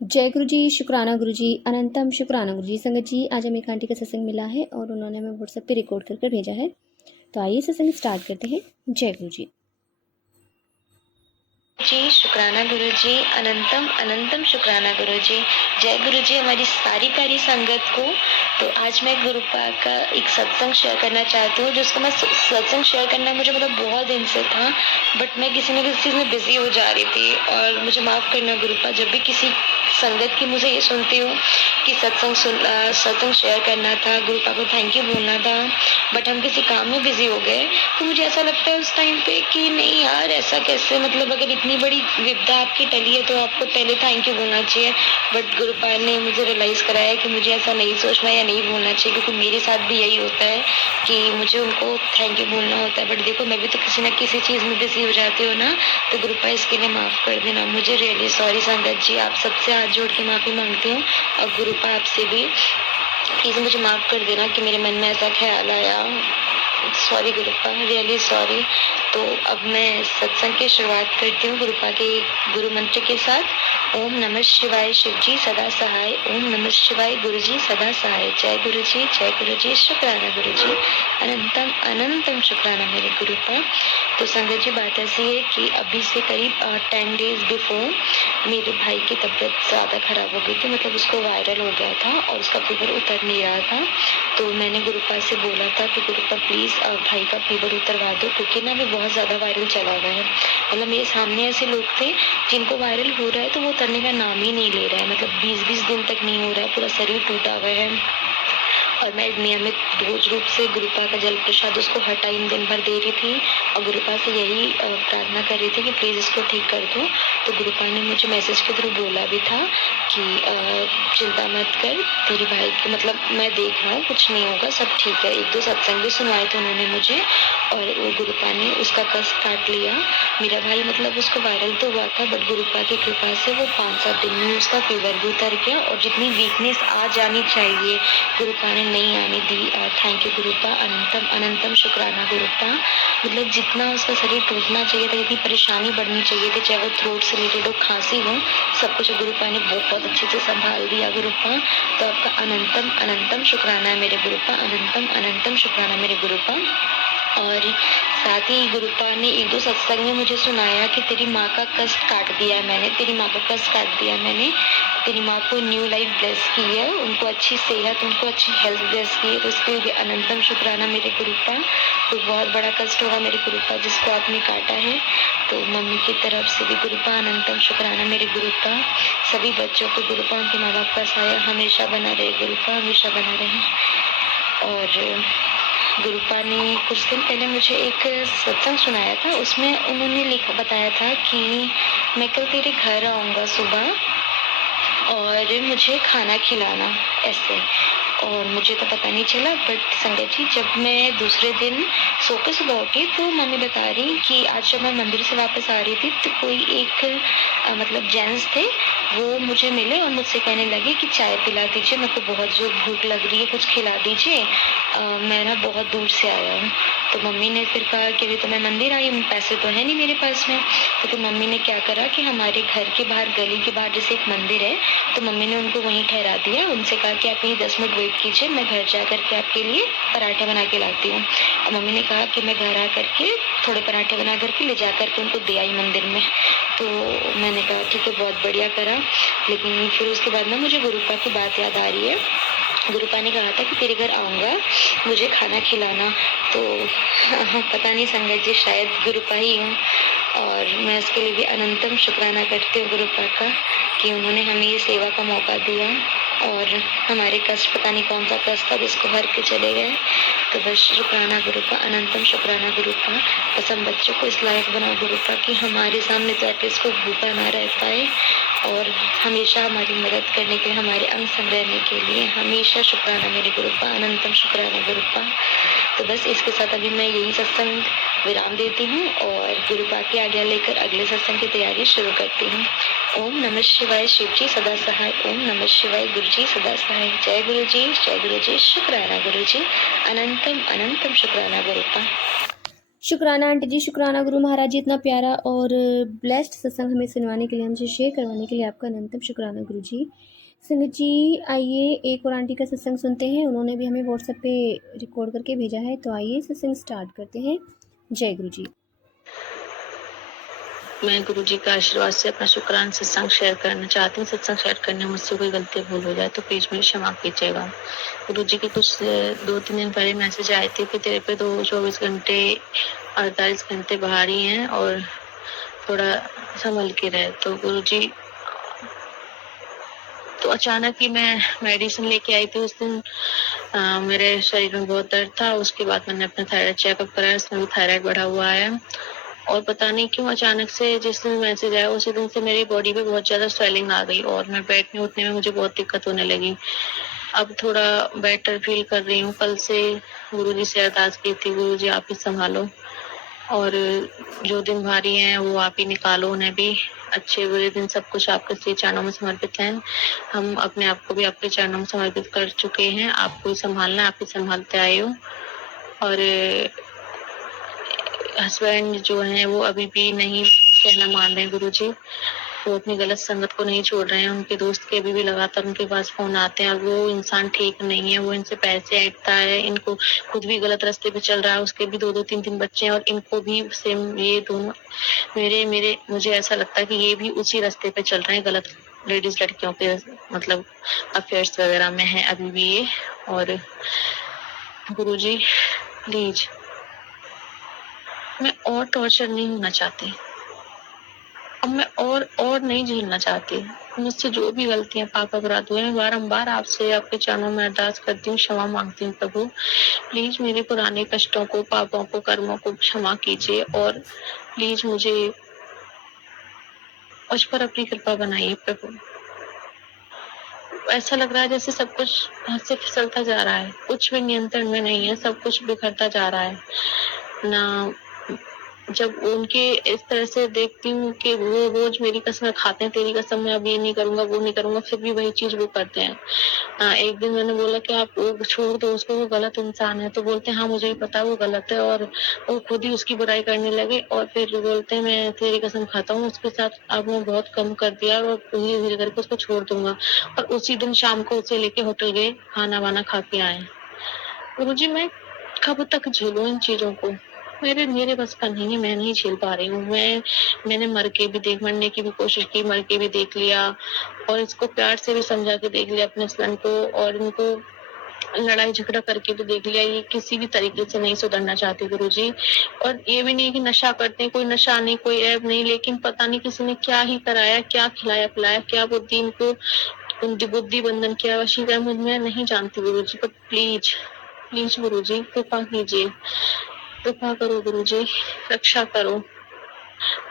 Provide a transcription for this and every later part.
जय गुरु जी, शुक्राना गुरु जी, अनंतम शुक्राना गुरु जी। संगत जी, आज हमें एक आंटी का सत्संग मिला है और उन्होंने हमें व्हाट्सएप पे रिकॉर्ड करके भेजा है। तो आइए सत्संग स्टार्ट करते हैं। जय गुरु जी। जी शुक्राना गुरु जी, अनंतम अनंतम शुक्राना गुरु जी। जय गुरु जी हमारी सारी प्यारी संगत को। तो आज मैं गुरुपा का एक सत्संग शेयर करना चाहती हूँ, जिसको मैं सत्संग शेयर करना मुझे मतलब बहुत दिन से था, बट मैं किसी न किसी चीज़ में बिजी हो जा रही थी। और मुझे माफ़ करना गुरुपा, जब भी किसी संगत की मुझे ये सुनती हूँ कि सत्संग शेयर करना था, गुरुपा को थैंक यू बोलना था, बट हम किसी काम में बिजी हो गए। तो मुझे ऐसा लगता है उस टाइम पे कि नहीं यार, ऐसा कैसे, मतलब अगर इतनी बड़ी विपदा आपकी टली है तो आपको पहले थैंक यू बोलना चाहिए। बट गुरुपा ने मुझे रियलाइज कराया कि मुझे ऐसा नहीं सोचना या नहीं बोलना चाहिए, क्योंकि मेरे साथ भी यही होता है कि मुझे उनको थैंक यू बोलना होता है। बट देखो, मैं भी तो किसी न किसी चीज़ में बिजी हो जाती हूँ ना, तो गुरुपा इसके लिए माफ़ कर देना मुझे। रियली सॉरी संगत जी, आप सबसे हाथ जोड़ के माफ़ी मांगती हूँ, और गुरुपा आपसे भी प्लीज़ मुझे माफ़ कर देना कि मेरे मन में ऐसा ख्याल आया। Sorry गुरुपा, really sorry. तो अब मैं सत्संग की शुरुआत करती हूँ गुरुपा के गुरु मंत्र के साथ। ओम नमः शिवाय, शिव जी सदा सहाय। ओम नमः शिवाय, गुरु जी सदा सहाय। जय गुरु जी, जय गुरु जी, शुक्राना गुरु जी, अनंतम अनंतम शुक्राना मेरे गुरुपा। तो संगत जी, बात ऐसी है कि अभी से करीब 10 डेज बिफोर मेरे भाई की तबीयत ज़्यादा ख़राब हो गई थी, मतलब उसको वायरल हो गया था और उसका फीवर उतर नहीं रहा था। तो मैंने गुरुपा से बोला था कि गुरुपा प्लीज़ भाई का फीवर उतरवा दो, क्योंकि ना भी बहुत ज़्यादा वायरल चला गया है। मतलब मेरे सामने ऐसे लोग थे जिनको वायरल हो रहा है तो वो उतरने का नाम ही नहीं ले रहा है, मतलब 20-20 दिन तक नहीं हो रहा है, पूरा शरीर टूटा हुआ है। और मैं नियमित रोज रूप से गुरुपा का जल प्रसाद उसको हर टाइम दिन भर दे रही थी, और गुरुपा से यही प्रार्थना कर रही थी कि प्लीज़ इसको ठीक कर दो। तो गुरुपा ने मुझे मैसेज के थ्रू बोला भी था कि चिंता मत कर, तेरे भाई की, मतलब मैं देख रहा हूँ, कुछ नहीं होगा, सब ठीक है। 1-2 सत्संग भी सुनवाए थे उन्होंने मुझे, और वो गुरुपा ने उसका कष्ट काट लिया। मेरा भाई मतलब उसको वायरल तो हुआ था, बट गुरुपा की कृपा से वो 5-7 दिन में उसका फीवर भी उतर गया, और जितनी वीकनेस आ जानी चाहिए गुरुपा ने नहीं आने दी। थैंक यू गुरुपा, अनंतम अनंतम शुक्राना गुरुपा। मतलब जितना उसका शरीर टूटना चाहिए था, जितनी परेशानी बढ़नी चाहिए थी, चाहे वो थ्रोट से रिलेटेड हो, खांसी हो, सब कुछ गुरुपा ने बहुत अच्छे से संभाल दिया गुरुपा। तो आपका अनंतम अनंतम शुक्राना है मेरे गुरुपा, अनंतम अनंतम शुक्राना मेरे गुरुपा। और साथ ही गुरुपा ने 1-2 सत्संग में मुझे सुनाया कि तेरी माँ का कष्ट काट दिया मैंने, तेरी माँ का कष्ट काट दिया मैंने, तेरी माँ को न्यू लाइफ ब्लेस की है, उनको अच्छी सेहत, उनको अच्छी हेल्थ ब्लेस की है। तो उसके लिए भी अनंतम शुक्राना मेरे गुरुपा। कोई बहुत बड़ा कष्ट होगा मेरे गुरुपा जिसको आपने काटा है, तो मम्मी की तरफ से भी गुरुपा अनंतम शुक्राना मेरे गुरुपा। सभी बच्चों को गुरुपा, उनके माँ बाप का साया हमेशा बना रहे गुरुपा, हमेशा बना रहे। और गुरुपा ने कुछ दिन पहले मुझे एक सत्संग सुनाया था, उसमें उन्होंने बताया था कि मैं कल तेरे घर आऊँगा सुबह और मुझे खाना खिलाना, ऐसे। और मुझे तो पता नहीं चला, बट संगत जी, जब मैं दूसरे दिन सो के सुबह उठी तो मम्मी बता रही कि आज जब मैं मंदिर से वापस आ रही थी तो कोई एक मतलब जेंट्स थे, वो मुझे मिले और मुझसे कहने लगे कि चाय पिला दीजिए, मेरे को बहुत जोर भूख लग रही है, कुछ खिला दीजिए, मैं ना बहुत दूर से आया हूँ। तो मम्मी ने फिर कहा कि अभी तो मैं मंदिर आई हूँ, पैसे तो है नहीं मेरे पास में। तो फिर मम्मी ने क्या करा कि हमारे घर के बाहर, गली के बाहर जैसे एक मंदिर है, तो मम्मी ने उनको वहीं ठहरा दिया, उनसे कहा कि आप यहीं 10 मिनट वेट कीजिए, मैं घर जा करके आपके लिए पराठे बना के लाती हूँ। और मम्मी ने कहा कि मैं घर आ करके थोड़े पराठे बना करके ले जा करके उनको दे आई मंदिर में। तो मैंने कहा ठीक है, बहुत बढ़िया करा। लेकिन फिर उसके बाद ना मुझे गुरुपा की बात याद आ रही है। गुरुपा ने कहा था कि तेरे घर आऊँगा, मुझे खाना खिलाना। तो पता नहीं संगत जी, शायद गुरुपा ही हूँ, और मैं उसके लिए भी अनंतम शुक्राना करती हूँ गुरुपा का कि उन्होंने हमें ये सेवा का मौका दिया, और हमारे कष्ट, पता नहीं कौन सा कष्ट था जिसको हर के चले गए। तो बस शुक्राना गुरुपा, अनंतम शुक्राना गुरुपा। बस हम बच्चों को इस लायक बनाओ गुरुपा कि हमारे सामने तो एटलीस्ट कोई भूखा ना रह पाए, और हमेशा हमारी मदद करने के लिए, हमारे अंग संग रहने के लिए हमेशा शुक्राना मेरे गुरुपा, अनंतम शुक्राना गुरुपा। तो बस इसके साथ अभी मैं यही सत्संग विराम देती हूँ और गुरुपा की आज्ञा लेकर अगले सत्संग की तैयारी शुरू करती हूँ। ओम नमः शिवाय, शिव जी सदा सहाय। ओम नमः शिवाय, गुरु जी सदा सहाय। जय गुरु जी, जय गुरु जी, शुक्राना गुरु जी, अनंतम अनंतम शुक्राना गुरुपा। शुक्राना आंटी जी, शुक्राना गुरु महाराज जी, इतना प्यारा और ब्लेस्ड सत्संग हमें सुनवाने के लिए, हमसे शेयर करवाने के लिए आपका अनंतम शुक्राना गुरु जी। संगत जी आइए एक और आंटी का सत्संग सुनते हैं, उन्होंने भी हमें व्हाट्सएप पे रिकॉर्ड करके भेजा है। तो आइए सत्संग स्टार्ट करते हैं। जय गुरु जी। मैं गुरु जी का आशीर्वाद से अपना शुक्राना सत्संग शेयर करना चाहती हूँ। सत्संग शेयर करने में मुझसे कोई गलती भूल हो जाए तो प्लीज मुझे क्षमा कीजिएगा। गुरु जी के कुछ 2-3 दिन पहले मैसेज आए थे कि तेरे पे 24 घंटे 48 घंटे बाहर ही हैं और थोड़ा संभल के रहे। तो गुरु जी तो अचानक ही मैं मेडिसिन लेके आई थी। उस दिन मेरे शरीर में बहुत दर्द था। उसके बाद मैंने अपना थायराइड चेकअप कराया, उसमें भी थायराइड बढ़ा हुआ है और पता नहीं क्यों अचानक से जिस दिन मैसेज आया उसी दिन से मेरी बॉडी पे बहुत ज्यादा स्वेलिंग आ गई और मैं बैठने उठने में मुझे बहुत दिक्कत होने लगी। अब थोड़ा बेटर फील कर रही हूँ। कल से गुरुजी से अरदास की थी, गुरुजी आप ही संभालो और जो दिन भारी हैं वो आप ही निकालो, उन्हें भी अच्छे बुरे दिन सब कुछ आपके श्री चरणों में समर्पित हैं। हम अपने आप को भी आपके चरणों में समर्पित कर चुके हैं। आपको ही संभालना, आप ही संभालते आए हो। और हस्बैंड जो हैं वो अभी भी नहीं कहना मान रहे हैं गुरुजी। वो अपनी गलत संगत को नहीं छोड़ रहे हैं। उनके दोस्त के अभी भी लगातार उनके पास फोन आते हैं और वो इंसान ठीक नहीं है। वो इनसे पैसे ऐंठता है, इनको खुद भी गलत रास्ते पे चल रहा है। उसके भी 2-2 3-3 बच्चे हैं और इनको भी सेम ये दोनों मेरे मुझे ऐसा लगता है कि ये भी उसी रास्ते पे चल रहे हैं, गलत लेडीज लड़कियों पे मतलब अफेयर्स वगैरह में है अभी भी ये। और गुरुजी प्लीज मैं और टॉर्चर नहीं होना चाहती। अब मैं और नहीं झेलना चाहती। मुझसे जो भी गलतियां पाप अपराध हुए, मैं बारंबार आपसे आपके चरणों में अरदास करती हूँ, क्षमा मांगती हूँ प्रभु। प्लीज मेरे पुराने कष्टों को, पापों को, कर्मों को क्षमा कीजिए और प्लीज मुझे मुझ पर अपनी कृपा बनाइए प्रभु। ऐसा लग रहा है जैसे सब कुछ हाथ से फिसलता जा रहा है, कुछ भी नियंत्रण में नहीं है, सब कुछ बिखरता जा रहा है ना। जब उनके इस तरह से देखती हूँ कि वो रोज मेरी कसमें खाते हैं, तेरी कसम मैं अब ये नहीं करूंगा वो नहीं करूंगा, फिर भी वही चीज वो करते हैं। एक दिन मैंने बोला कि आप वो छोड़ दो उसको, वो गलत इंसान है। तो बोलते हैं हाँ मुझे ही पता है वो गलत है और वो खुद ही उसकी बुराई करने लगे और फिर बोलते हैं मैं तेरी कसम खाता हूँ उसके साथ अब मैं बहुत कम कर दिया और धीरे धीरे करके उसको छोड़ दूंगा। और उसी दिन शाम को उसे लेके होटल गए, खाना वाना खा के आए। गुरुजी मैं कब तक झेलूं इन चीजों को? मेरे बस का नहीं है, मैं नहीं झेल पा रही हूँ। मैंने मरने की भी कोशिश की, मर के भी देख लिया और इसको प्यार से भी समझा के देख लिया अपने हस्बैंड को और इनको लड़ाई झगड़ा करके भी देख लिया। ये किसी भी तरीके से नहीं सुधरना चाहते गुरुजी। और ये भी नहीं कि नशा करते हैं, कोई नशा नहीं, कोई ऐब नहीं, लेकिन पता नहीं किसी ने क्या ही कराया, क्या खिलाया पिलाया, क्या बुद्धि इनको बुद्धि बंधन किया, वशीकरण मैं नहीं जानती गुरुजी। पर प्लीज प्लीज गुरुजी कृपा कीजिए, कृपा करो गुरुजी, रक्षा करो।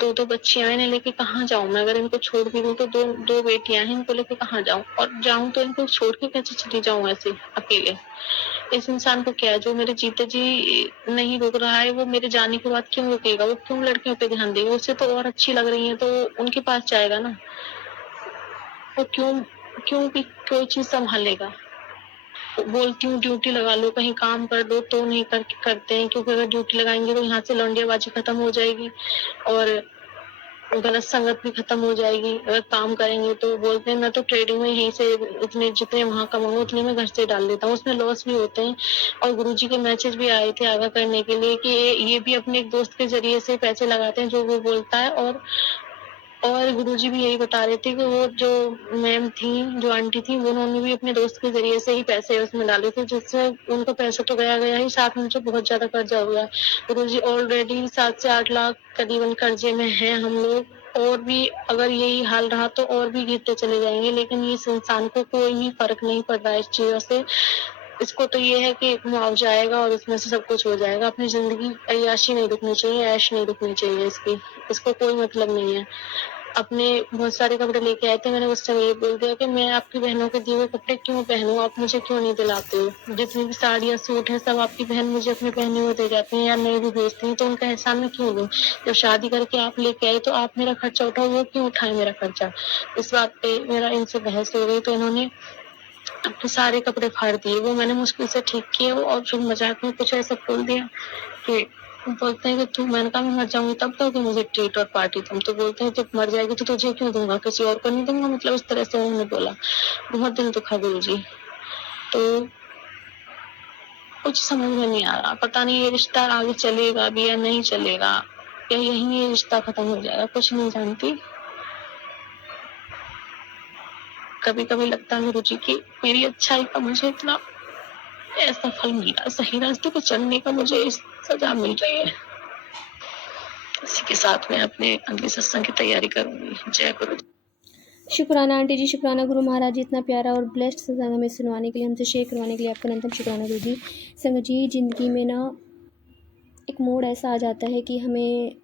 2 बच्चियां हैं, इन्हें लेके कहाँ जाऊं मैं? अगर इनको छोड़ भी दूं तो दो बेटियां हैं, इनको लेके कहाँ जाऊं? और जाऊं तो इनको छोड़ के कैसे चली जाऊं ऐसे अकेले? इस इंसान को क्या है जो मेरे जीते जी नहीं रुक रहा है, वो मेरे जाने के बाद क्यों रुकेगा? वो क्यों लड़कियों पे ध्यान देगा? उससे तो और अच्छी लग रही है तो उनके पास जाएगा ना। वो क्यों क्यों भी कोई चीज संभालेगा? बोलती हूँ ड्यूटी लगा लो, कहीं काम कर दो तो नहीं करते हैं, क्योंकि अगर ड्यूटी लगाएंगे तो यहाँ से लौंडियाबाजी खत्म हो जाएगी और गलत संगत भी खत्म हो जाएगी। अगर काम करेंगे तो बोलते हैं मैं तो ट्रेडिंग में यहीं से इतने जितने वहां कमाऊं उतने में घर से डाल देता हूँ, उसमें लॉस भी होते हैं। और गुरुजी के मैसेज भी आए थे आगाह करने के लिए कि ये भी अपने एक दोस्त के जरिए से पैसे लगाते हैं जो वो बोलता है। और गुरुजी भी यही बता रहे थे कि वो जो मैम थी, जो आंटी थी, वो उन्होंने भी अपने दोस्त के जरिए से ही पैसे उसमें डाले थे, जिससे उनका पैसा तो गया ही, साथ में उनसे बहुत ज्यादा कर्जा हो गया। गुरुजी ऑलरेडी 7 से 8 लाख करीबन कर्जे में हैं हम लोग और भी अगर यही हाल रहा तो और भी गिरते चले जाएंगे। लेकिन इस इंसान को कोई भी फर्क नहीं पड़ रहा है इस चीजों से। इसको तो ये है कि मुआवजा आएगा और उसमें से सब कुछ हो जाएगा। अपनी जिंदगी अय्याशी नहीं रुकनी चाहिए, ऐश नहीं रुकनी चाहिए इसको कोई मतलब नहीं है। अपने बहुत सारे कपड़े लेके आए थे, मैंने उस समय ये बोल दिया कि मैं आपकी बहनों के दिए हुए कपड़े क्यों पहनूं, आप मुझे क्यों नहीं दिलाते हो? जितनी भी साड़ियाँ सूट है सब आपकी बहन मुझे अपने पहने हुए दे जाती हैं या नहीं भी भेजती हैं, तो उनका एहसान मैं क्यों लूं? जब शादी करके आप लेके आए तो आप मेरा खर्चा उठाओ, वो क्यों उठाए मेरा खर्चा? इस बात पे मेरा इनसे बहस हो गई तो इन्होंने अपने सारे कपड़े फाड़ दिए। वो मैंने मुश्किल से ठीक किए और फिर मजाक में कुछ ऐसा बोल दिया कि बोलते हैं कि तू, मैंने कहा मैं मर जाऊंगी तब दोगे मुझे ट्रीट और पार्टी? तुम तो बोलते हैं जब मर जाएगी तो तुझे क्यों दूंगा, किसी और को नहीं दूंगा, मतलब इस तरह से उन्होंने बोला। बहुत दिल दुखा गुरुजी। तो कुछ समझ में नहीं आ रहा, पता नहीं ये रिश्ता आगे चलेगा भी या नहीं चलेगा, या यहीं ये रिश्ता खत्म हो जाएगा, कुछ नहीं जानती। कभी कभी लगता है गुरुजी कि मेरी अच्छाई का मुझे इतना ऐसा फल मिला, सही रास्ते पे चलने का मुझे इस सजा मिल रही है। इसी के साथ मैं अपने अगले सत्संग की तैयारी करूंगी। जय गुरु। शुक्राना आंटी जी, शुक्राना गुरु महाराज जी, इतना प्यारा और ब्लेस्ड सत्संग हमें सुनवाने के लिए, हमसे शेयर करवाने के लिए आपका अनंतम शुक्राना गुरु जी। संगत जी, ज़िंदगी में ना एक मोड़ ऐसा आ जाता है कि हमें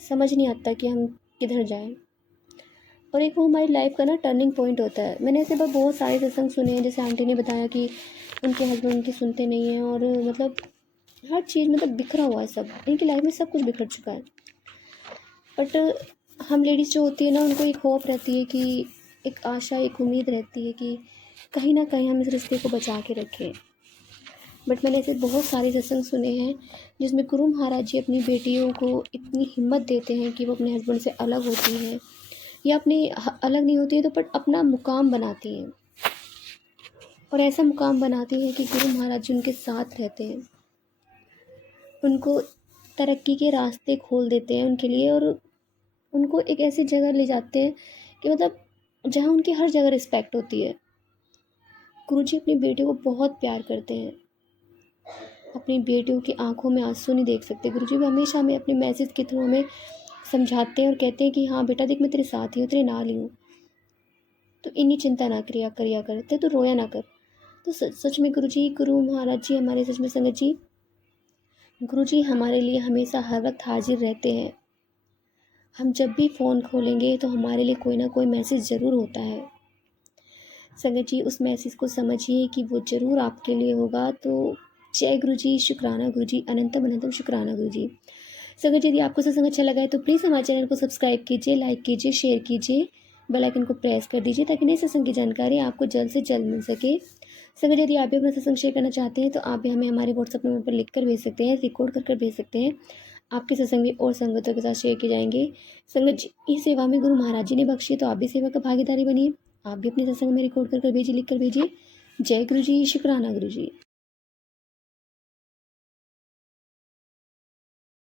समझ नहीं आता कि हम किधर जाएं, और एक वो हमारी लाइफ का ना टर्निंग पॉइंट होता है। मैंने ऐसे बहुत सारे सत्संग सुने हैं, जैसे आंटी ने बताया कि उनके हस्बैंड उनकी सुनते नहीं हैं, और मतलब हर चीज़ मतलब बिखरा हुआ है, सब इनकी लाइफ में सब कुछ बिखर चुका है। बट हम लेडीज़ जो होती है ना, उनको एक होप रहती है कि एक आशा, एक उम्मीद रहती है कि कहीं ना कहीं हम इस रिश्ते को बचा के रखें। बट मैंने ऐसे बहुत सारे सत्संग सुने हैं जिसमें गुरु महाराज जी अपनी बेटियों को इतनी हिम्मत देते हैं कि वो अपने हस्बैंड से अलग होती हैं, या अलग नहीं होती है तो बट अपना मुकाम बनाती हैं, और ऐसा मुकाम बनाती हैं कि गुरु महाराज जी उनके साथ रहते हैं, उनको तरक्की के रास्ते खोल देते हैं उनके लिए, और उनको एक ऐसी जगह ले जाते हैं कि मतलब जहाँ उनकी हर जगह रिस्पेक्ट होती है। गुरुजी अपनी बेटियों को बहुत प्यार करते हैं, अपनी बेटियों की आंखों में आंसू नहीं देख सकते। गुरुजी भी हमेशा हमें अपने मैसेज के थ्रू हमें समझाते हैं और कहते हैं कि हाँ बेटा देख, मैं तेरे साथ ही हूँ, तेरे नाल ही हूँ, तो इन्हीं चिंता ना करिया कर, तो रोया ना कर। तो सच में गुरु महाराज जी हमारे, सच में संगत जी, गुरुजी हमारे लिए हमेशा हर वक्त हाजिर रहते हैं। हम जब भी फ़ोन खोलेंगे तो हमारे लिए कोई ना कोई मैसेज ज़रूर होता है। संगत जी, उस मैसेज को समझिए कि वो ज़रूर आपके लिए होगा। तो जय गुरु जी, शुक्राना गुरु जी, अनंतम अनंतम शुक्राना गुरु जी। संगत जी, यदि आपको सत्संग अच्छा लगा है तो प्लीज़ हमारे चैनल को सब्सक्राइब कीजिए, लाइक कीजिए, शेयर कीजिए, बेल आइकन को प्रेस कर दीजिए ताकि नए सत्संग की जानकारी आपको जल्द से जल्द मिल सके। संगत, यदि आप भी अपना सत्संग शेयर करना चाहते हैं तो आप भी हमें हमारे व्हाट्सएप नंबर पर लिख कर भेज सकते हैं, रिकॉर्ड कर भेज सकते हैं। आपके सत्संग भी और संगतों के साथ शेयर किए जाएंगे। संगत जी, इस सेवा में गुरु महाराज जी ने बख्शी है, तो आप भी सेवा का भागीदारी बनिए। आप भी अपने सत्संग में रिकॉर्ड कर भेजिए, लिख कर भेजिए। जय गुरु जी, शुक्राना गुरु जी।